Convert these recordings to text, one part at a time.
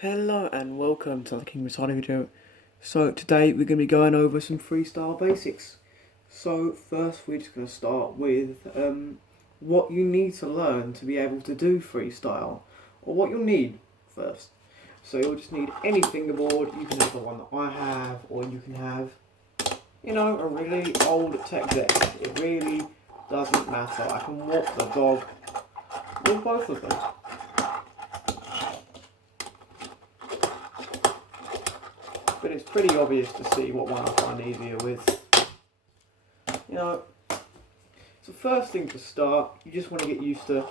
Hello and welcome to the King Retarded video. So today we're going to be going over some freestyle basics. So first we're just going to start with what you need to learn to be able to do freestyle, or what you'll need first. So you'll just need any fingerboard. You can have the one that I have, or you can have, a really old tech deck. It really doesn't matter. I can walk the dog with both of them. But it's pretty obvious to see what one I find easier with. So first thing to start, you just want to get used to,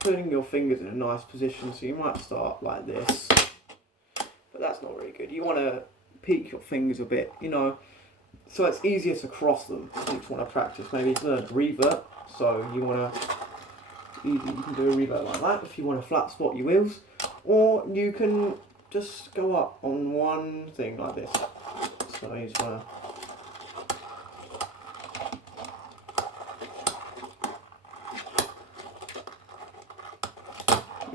putting your fingers in a nice position. So you might start like this, but that's not really good. You want to peak your fingers a bit, so it's easier to cross them. You just want to practice, maybe learn a revert. So you can do a revert like that if you want to flat spot your wheels, or you can just go up on one thing like this. So you just want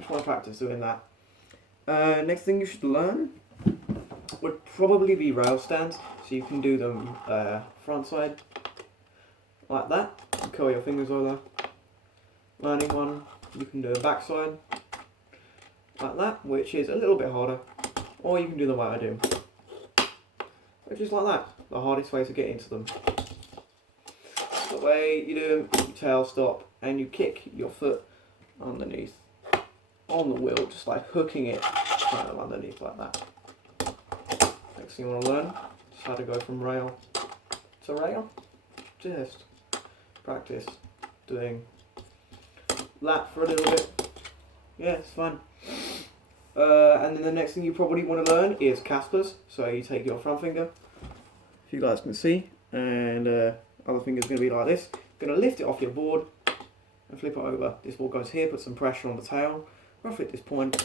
to practice doing that. Next thing you should learn would probably be rail stands. So you can do them front side like that. You curl your fingers over. Learning one, you can do a back side like that, which is a little bit harder, or you can do the way I do, which is like that, the hardest way to get into them. The way you do them, you tail stop and you kick your foot underneath on the wheel, just like hooking it kind of underneath like that. Next thing you want to learn is how to go from rail to rail. Just practice doing that for a little bit. Yeah, it's fun. And then the next thing you probably want to learn is Caspers. So you take your front finger, if you guys can see, and other finger's going to be like this. You're going to lift it off your board and flip it over. This ball goes here, put some pressure on the tail, roughly at this point,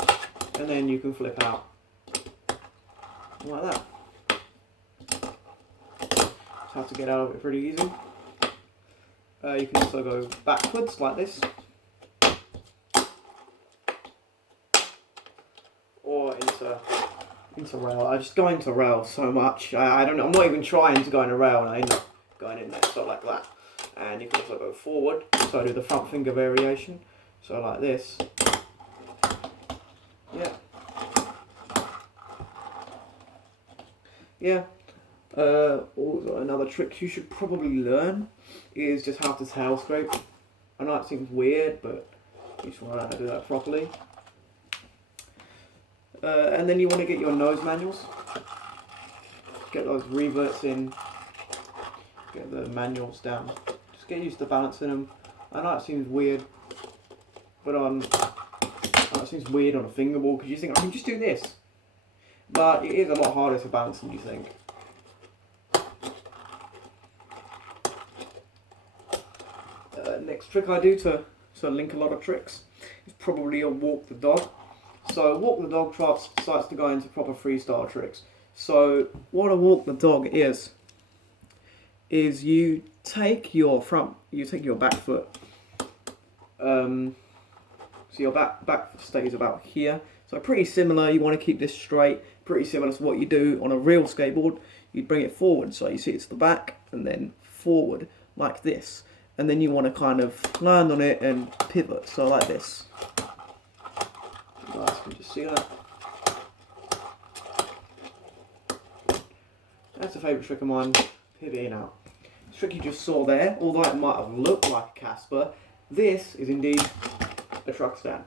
and then you can flip out like that. Just have to get out of it pretty easy. You can also go backwards like this, or into rail. I just go into rail so much. I'm not even trying to go into rail, and I end up going in there, so like that. And you can also go forward, so I do the front finger variation, so like this. Also another trick you should probably learn is just how to tail scrape. I know it seems weird, but you just want to learn how to do that properly. And then you want to get your nose manuals. Get those reverts in. Get the manuals down. Just get used to balancing them. I know it seems weird, but it seems weird on a fingerboard because you think I can just do this, but it is a lot harder to balance than you think. Next trick I do to link a lot of tricks is probably a walk the dog. So walk the dog starts to go into proper freestyle tricks. So what a walk the dog is you take your back foot. So your back stays about here. So pretty similar. You want to keep this straight. Pretty similar to what you do on a real skateboard. You bring it forward, so you see it's the back and then forward like this. And then you want to kind of land on it and pivot, so like this. You guys can just see that. That's a favourite trick of mine, pivoting out. The trick you just saw there, although it might have looked like a Casper, this is indeed a truck stand.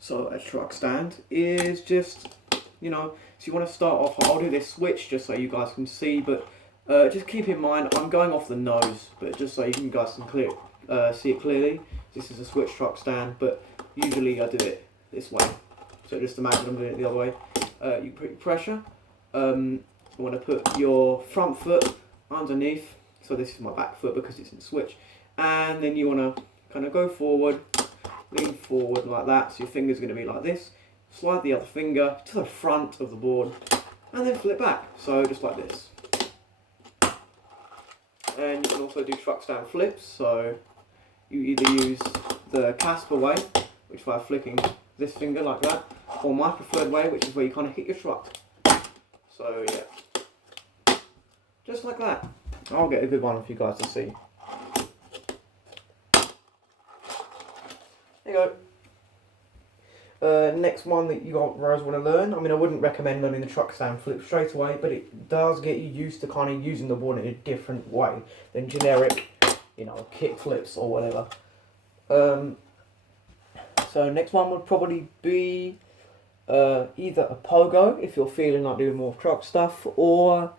So a truck stand is just, so you want to start off, I'll do this switch just so you guys can see, but just keep in mind, I'm going off the nose, but just so you guys can see it clearly, this is a switch truck stand, but usually I do it this way. So just imagine I'm doing it the other way. You put your pressure, you want to put your front foot underneath, so this is my back foot because it's in switch, and then you want to kind of go forward, lean forward like that, so your finger's going to be like this, slide the other finger to the front of the board, and then flip back, so just like this. And you can also do truck stand flips, so you either use the Casper way, which by flicking this finger like that, or my preferred way, which is where you kind of hit your truck. So yeah, just like that. I'll get a good one for you guys to see. There you go. Next one that you guys want to learn. I mean, I wouldn't recommend learning the truck stand flip straight away, but it does get you used to kind of using the board in a different way than generic, you know, kick flips or whatever. So next one would probably be either a pogo if you're feeling like doing more truck stuff, or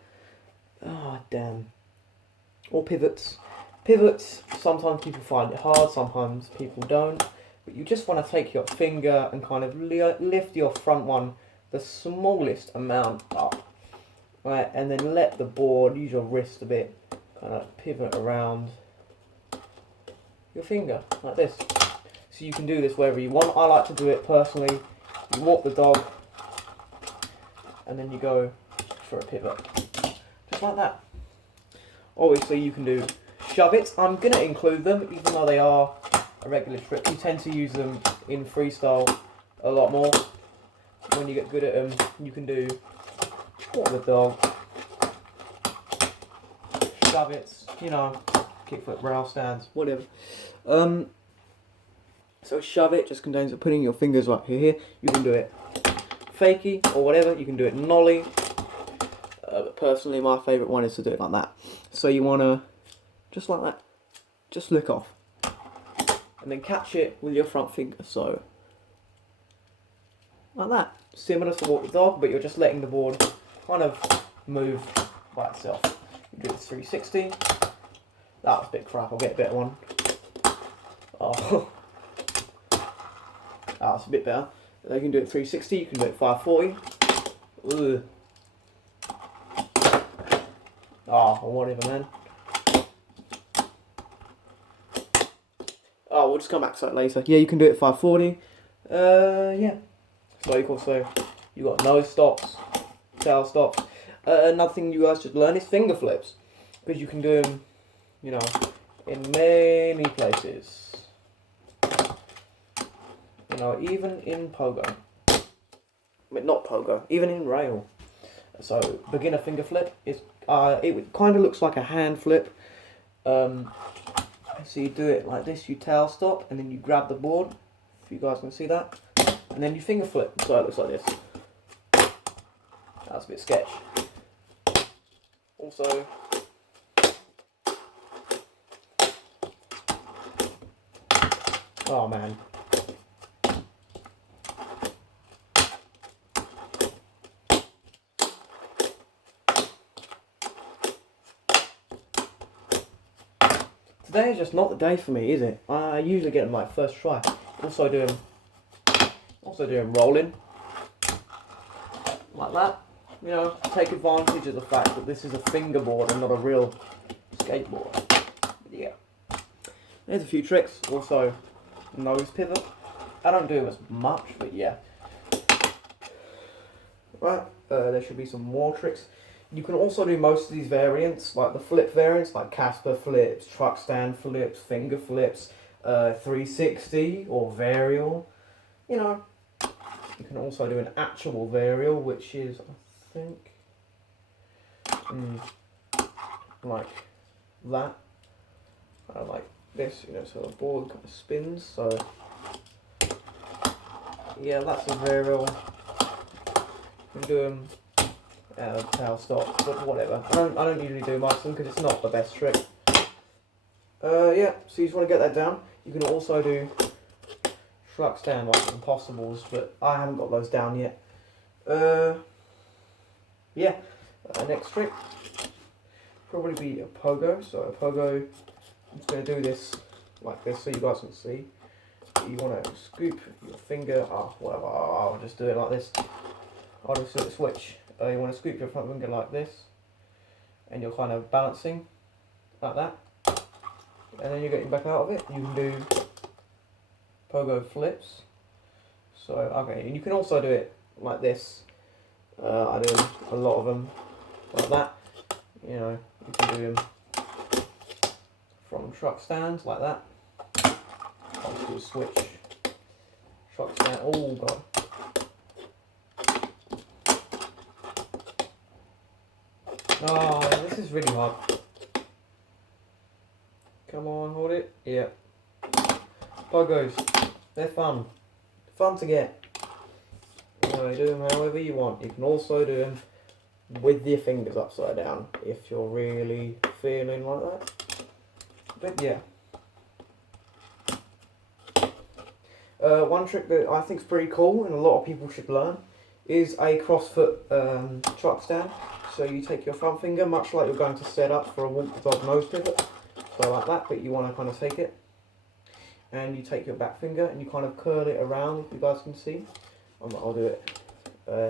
or pivots. Pivots, sometimes people find it hard, sometimes people don't. But you just want to take your finger and kind of lift your front one the smallest amount up, right? And then let the board, use your wrist a bit, kind of pivot around your finger like this. So you can do this wherever you want. I like to do it personally. You walk the dog, and then you go for a pivot, just like that. Obviously, you can do shove it. I'm gonna include them, even though they are a regular trick. You tend to use them in freestyle a lot more. When you get good at them, you can do walk the dog, shove it, you know, kickflip, rail stands, whatever. So shove it just contains putting your fingers up here. You can do it fakie or whatever. You can do it nollie. But personally, my favourite one is to do it like that. So you want to, just like that, just lick off. And then catch it with your front finger, so like that. Similar to walk the dog, but you're just letting the board kind of move by itself. You do the 360. That was a bit crap, I'll get a better one. Oh, that's a bit better. You can do it 360, you can do it 540. Ugh. Oh, whatever, man. Oh, we'll just come back to that later. Yeah, you can do it 540. Yeah. So you got nose stops, tail stops. Another thing you guys should learn is finger flips, because you can do them, you know, in many places. You know, even in pogo. I mean, not pogo, even in rail. So beginner finger flip is it kind of looks like a hand flip. So you do it like this, you tail stop, and then you grab the board, if you guys can see that, and then you finger flip, so it looks like this. That's a bit sketch. Also, oh man. Today is just not the day for me, is it? I usually get them like first try. Also doing rolling like that. You know, take advantage of the fact that this is a fingerboard and not a real skateboard. But yeah, there's a few tricks. Also, nose pivot. I don't do them as much, but yeah. Right, there should be some more tricks. You can also do most of these variants, like the flip variants, like Casper flips, truck stand flips, finger flips, 360 or varial. You know, you can also do an actual varial, which is, I think, like that. Like this, you know, so the board kind of spins. So yeah, that's a varial. You can do them. Tail stop, but whatever. I don't usually do much of them because it's not the best trick. Yeah, so you just want to get that down. You can also do truck stand like impossibles, but I haven't got those down yet. Yeah, next trick probably be a pogo. So a pogo, I'm just going to do this like this so you guys can see. You want to scoop your finger, whatever, I'll just do it like this. I'll just do a switch. You want to scoop your front finger like this, and you're kind of balancing like that, and then you're getting back out of it. You can do pogo flips. So okay, and you can also do it like this. I do a lot of them like that. You know, you can do them from truck stands like that. I'll just do a switch. Truck stand. Oh god. Oh, this is really hard. Come on, hold it. Yeah. Poggos. They're fun. Fun to get. You know, do them however you want. You can also do them with your fingers upside down if you're really feeling like that. But yeah. One trick that I think is pretty cool and a lot of people should learn is a crossfoot truck stand. So you take your front finger, much like you're going to set up for a walk dog nose pivot, so like that, but you want to kind of take it, and you take your back finger and you kind of curl it around, if you guys can see. I'll do it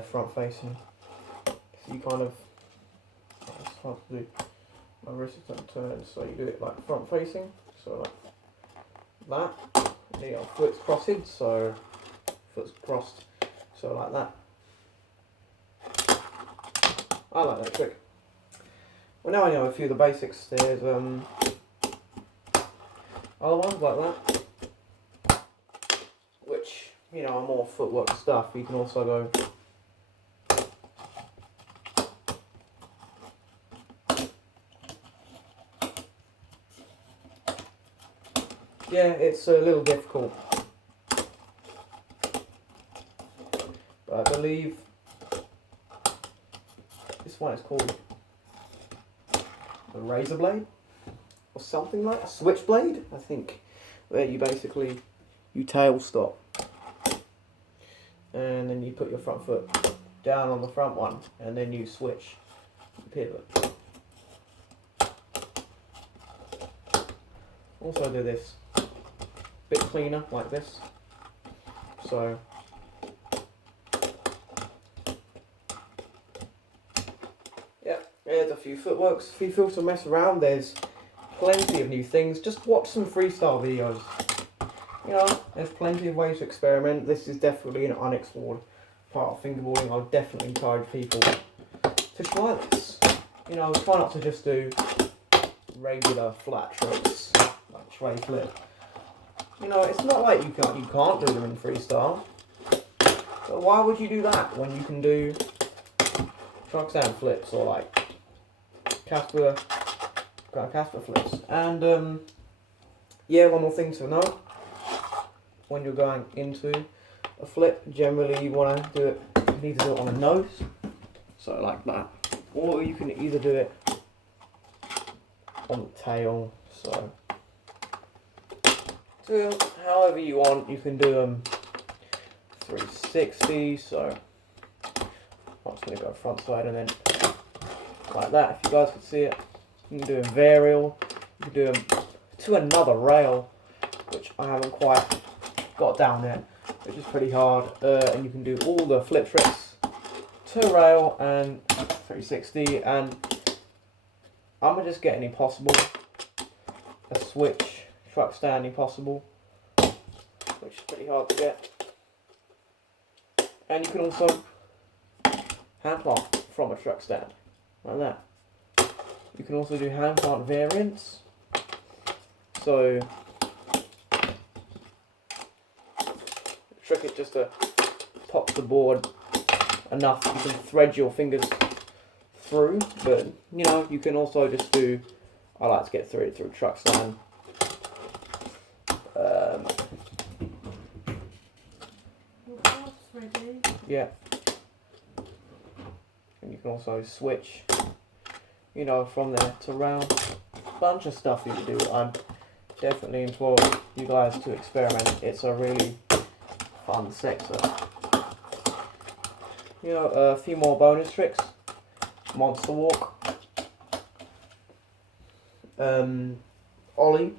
front facing. So you kind of, it's hard to do, my wrist is turned, so you do it like front facing, so like that. Your foot's crossed, so foot's crossed, so like that. I like that trick. Well, now I know a few of the basics. There's other ones like that, which, you know, are more footwork stuff. You can also go yeah, it's a little difficult, but I believe this one is called a razor blade or something like a switchblade, I think, where you basically tail stop and then you put your front foot down on the front one and then you switch pivot. Also do this bit cleaner like this, so yeah, there's a few footworks. If you feel to mess around, there's plenty of new things. Just watch some freestyle videos. You know, there's plenty of ways to experiment. This is definitely an unexplored part of fingerboarding. I would definitely encourage people to try this. You know, try not to just do regular flat tricks like tray flip. You know, it's not like you can't do them in freestyle. But why would you do that when you can do truck stand flips or like Casper flips? And yeah, one more thing to note: when you're going into a flip, generally you want to do it. You need to do it on the nose, so like that, or you can either do it on the tail. So however you want, you can do them 360, so I'm just going to go front side and then like that, if you guys can see it. You can do them varial, you can do them to another rail, which I haven't quite got down yet, which is pretty hard, and you can do all the flip tricks to rail and 360, and I'm going to just get any possible, a switch truck stand impossible, which is pretty hard to get. And you can also hand plant from a truck stand, like that. You can also do hand plant variants. So trick it just to pop the board enough you can thread your fingers through, but you know, you can also just do, I like to get through truck stand. Yeah, and you can also switch, you know, from there to round. Bunch of stuff you can do. I'm definitely implore you guys to experiment. It's a really fun sector. You know, a few more bonus tricks. Monster walk. Ollie.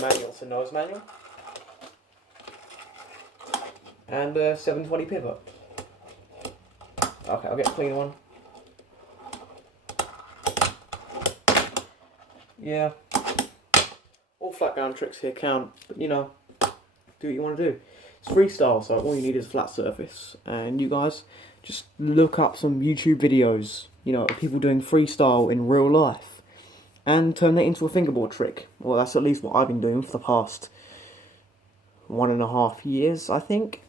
Manual to nose manual. And 720 pivot. Okay, I'll get a clean one. Yeah. All flat ground tricks here count, but you know, do what you want to do. It's freestyle, so all you need is a flat surface. And you guys just look up some YouTube videos, you know, of people doing freestyle in real life, and turn that into a fingerboard trick. Well, that's at least what I've been doing for the past 1.5 years, I think.